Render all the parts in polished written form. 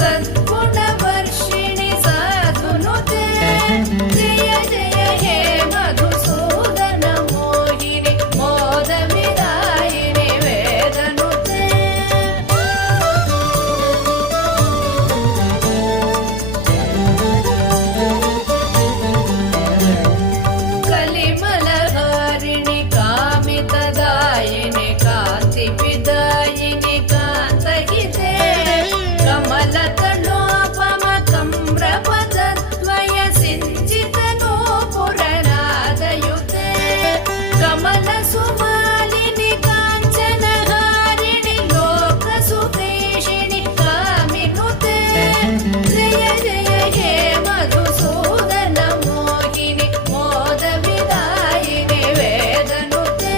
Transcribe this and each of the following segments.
सद्गुणवर्षिणि साधुनुते जय जय हे मधुसूदन मोहिनि मोदविदायिनि वेदनुते कलिमलहारिणि कामितदायिनि कान्तिविदायिनि कान्तहिते कमलतनोपमकम्रपदद्वय सिञ्चितनूपुरनादयुते कमलसुमालिनि काञ्चनहारिणि लोकसुदेशिनि कामिनुते जय जय हे मधुसूदन मोहिनि मोदविदायिनि वेदनुते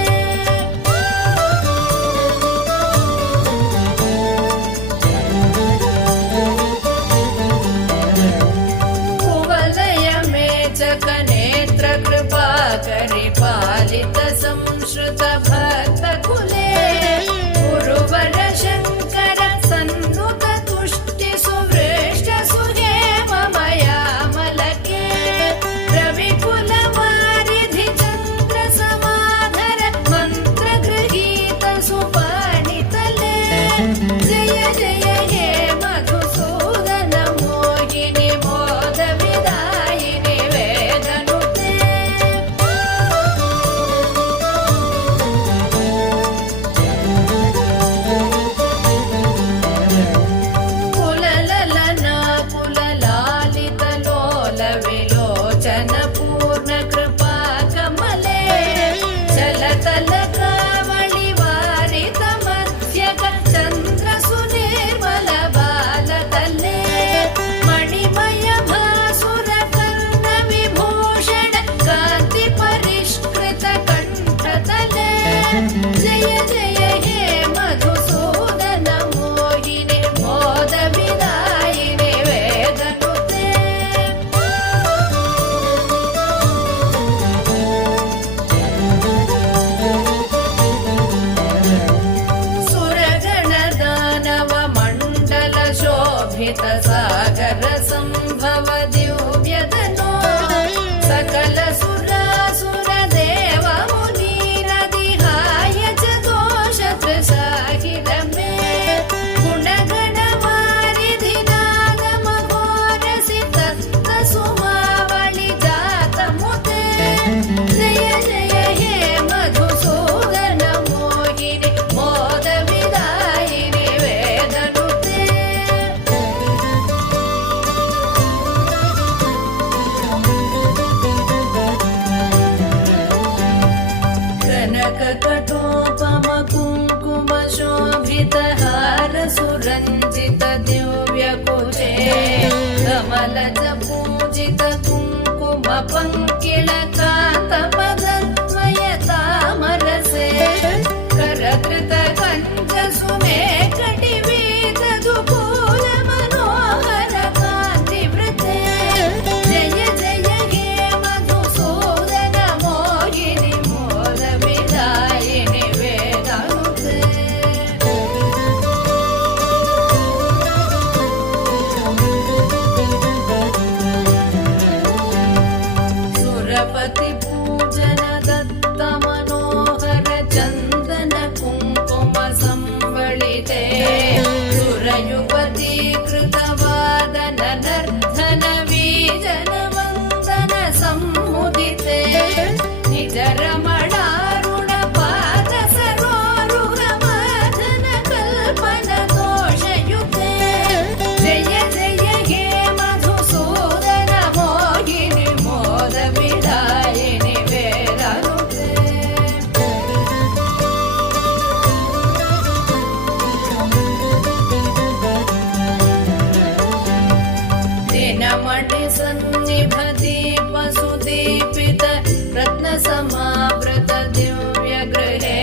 कुवलयमेचकनेत्रकृपाकरि पालित संश्रुत भक्तकुले गुरुवर शङ्कर सन्नुत तुष्टि सुवृष्ट सुहेममयामलके रविकुलवारिधि चन्द्र समाधर मन्त्रगृहीत सुपाणितले जय जय हे मधुसूदन मोहिनि मोदविदायिनि वेदनुते कुलललना कुललालितलोलविलोचन पूर्णकृपा कमले चलतलकावलिवारितमध्यक चन्द्रसुनिर्मलबालतले मणिमय भासुर कर्णविभूषण कान्तिपरिष्कृत कण्ठतले जय जय हे मधुसूदन मोहिनि मोदविदायिनि वेदनुते सुरगणदानवमण्डलशोभित सागर सम्भव दिव्यतनो सकल सुरासुर देव मुनीरदिहाय च दोषत्रसाहिरमे गुणगणवारिधि नादमघोरसि तत्तसुमावळि जातमुते जय जय हे मधुसूदन मोहिनि मोदविदायिनि वेदनुते कनककटोपम कुङ्कुमशोभितहार सुरञ्जित दिव्यकुचे कमलज पूजित कुङ्कुम पङ्किलकान्तपदद्वय तामरसे करकृत कञ्च सुमेकटिवीतदुकूल मनोहर कान्तिवृते जय जय हे मधुसूदन मोहिनि मोदविदायिनि वेदनुते सुरपति पूजन दत्त मनोहर चन्दन कुङ्कुम संवलिते सुरयुवती कृतवादन नर्धन वीजन वन्दन सम्मुदिते निज रमणारुण पाद सरोरुहमाधन कल्पन दोषयुते जय जय हे मधुसूदन मोहिनि मोदविदायिनि वेदनुते दिनमणि सन्निभ दीप सुदीपित रत्नसमावृत दिव्यगृहे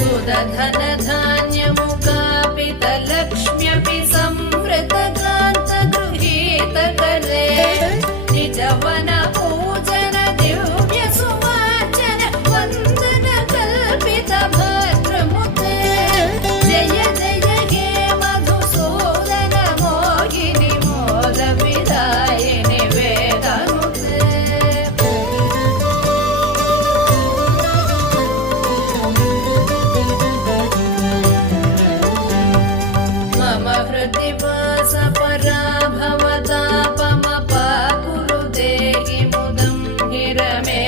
सुदधन धान्यमुकापित लक्ष्म्यपि संवृत कान्त गृहीत करे निजवन पूजन दिव्य सुवाचन वन्दन कल्पित भद्रमुते जय जय हे मधुसूदन मोहिनि सपराभवतापमपाकुरु देहि मुदं हिरमे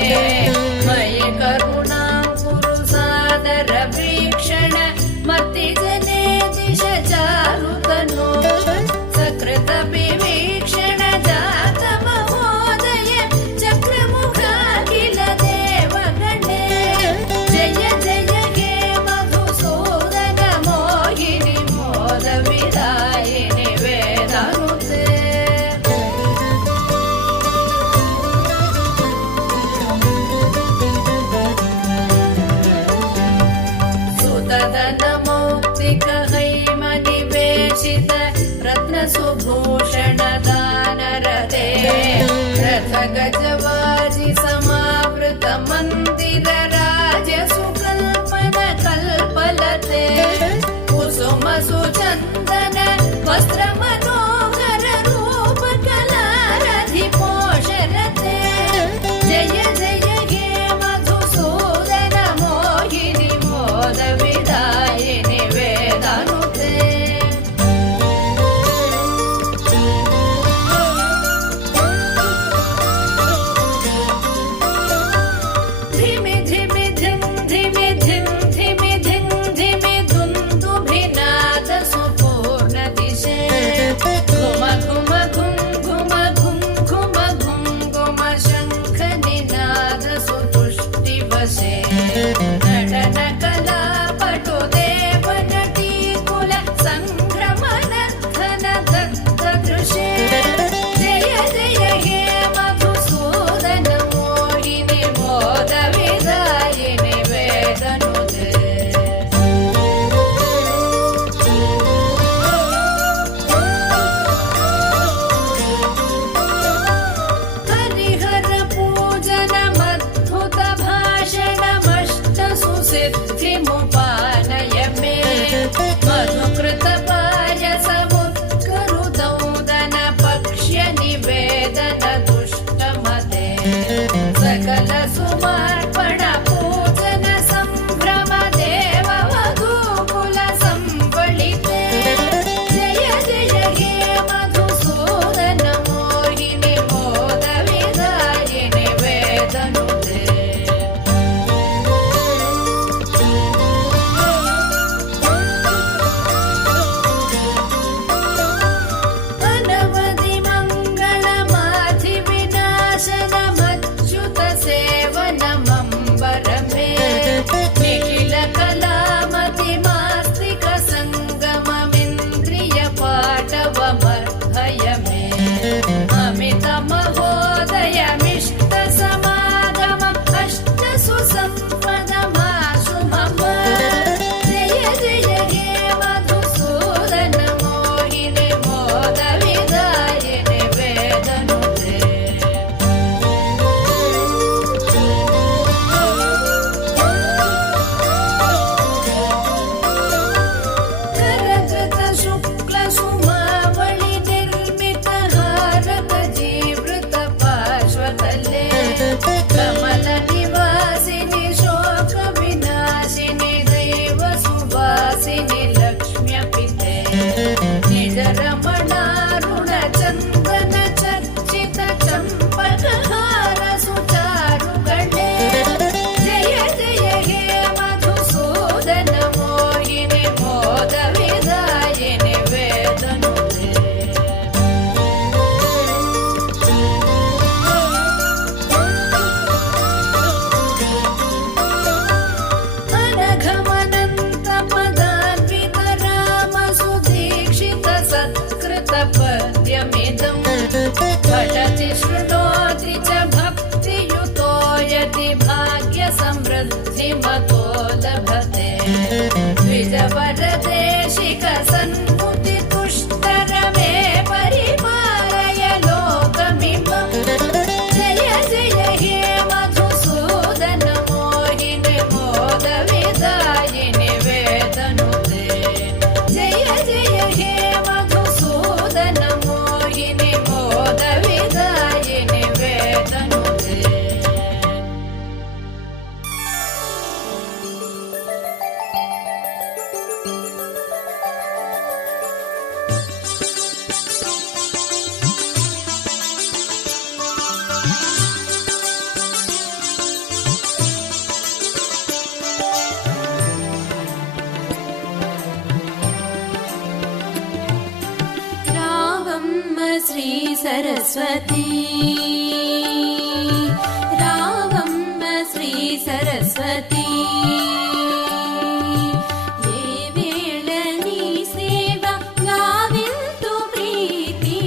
मयि करुणां कुरु सादरवीक्षण मत्तिजने दिश चारुतनो सकृतविवीक्षण जातमहोदय चक्रमुखाखिल देवगणे जय जय हे मधुसूदन मोहिनि मोदविदायिनि वेदनुते सुतदनमौक्तिक हैमनिवेशित रत्नसुभूषण दानरते रथ गजवाजि समावृत मन्दिर राजसुकल्पन कल्पलते कुसुम सुचन्दन वस्त्र मनोहर रूप कलारधि पोषरते जय जय हे मधुसूदन मोहिनि मोद विदायिनि वेदनुते धिमि धिमि धिं धिमि धिं धिमि धिं धिमि दुन्दुभिनाद सुपूर्ण दिशे घुम घुम घुं घुम घुं घुम घुं घुम शङ्ख निनाद सुतुष्टिवशे नटन कला पटु देव नटी कुल सङ्भ्रमनर्धन दत्त दृशे जय जय हे मधुसूदन मोहिनि मोद विदायिनि वेदनुते हरिहर पूजनमद्भुत भाषणमष्ट सुसिद्धिमुपानय मे मधुकृत पायसमुत्करुदौदन पक्ष्य निवेदन दुष्टमते सकल सुमर्पण पूजन सम्भ्रम देव वधूकुल सम्बलिते जय जय हे मधुसूदन मोहिनि मोद विदायिनि वेदनुते अनवधि मङ्गलमाधि विनाशनमच्युत सेवनमम्बर मे निखिल कलामति मास्तिक सङ्गममिन्द्रिय पाटवमर्हय मे अमित महोदयमिष्ट समागमम् अष्ट सुसम्पदमाशु मम जय जय हे मधुसूदन मोहिनि मोद विदायिनि वेदनुते करकृत शुक्ल सुमावळि निर्मित हारक जीवृत पार्श्वतले कमल निवासिनि शोक विनाशिनि दैव सुवासिनि लक्ष्म्यपिते निज रमणारुण चन्दन चर्चित चम्पकहार सुचारुगणे जय जय हे मधुसूदन मोहिनि मोद विदायिनि वेदनुते अनघमनन्त पदान्वित राम सुदीक्षित सत्कृत पद्यमिदं पठति शृणोति च भक्तियुतो यदि भाग्य समृद्धिमतो लभते द्विजवरदेशिक सन्मुति तुष्टरमे परिपालय लोकमिमम् जय जय हे मधुसूदन मोहिनि मोद विदायिनि वेदनुते जय जय हे मधुसूदन मोहिनि मोद विदायिनि वेदनुते శ్రీ సరస్వతి రావమ్మ శ్రీ సరస్వతి ఏ వేళ నీ సేవ గావింతు ప్రీతి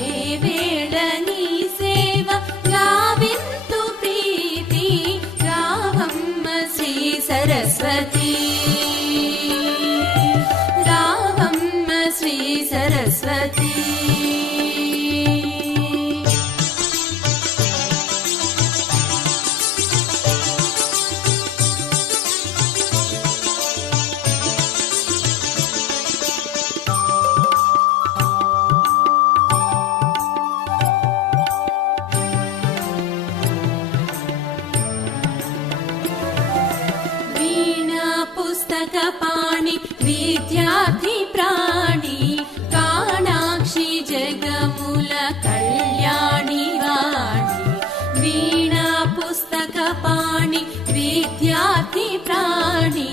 ఏ వేళ నీ సేవ గావింతు ప్రీతి రావమ్మ శ్రీ సరస్వతి రావమ్మ శ్రీ సరస్వతి పుస్తకపాణి విద్యార్థి ప్రాణి కాణాక్షి జగముల కళ్యాణి వాణి వీణా పుస్తకపాణి విద్యార్థి ప్రాణి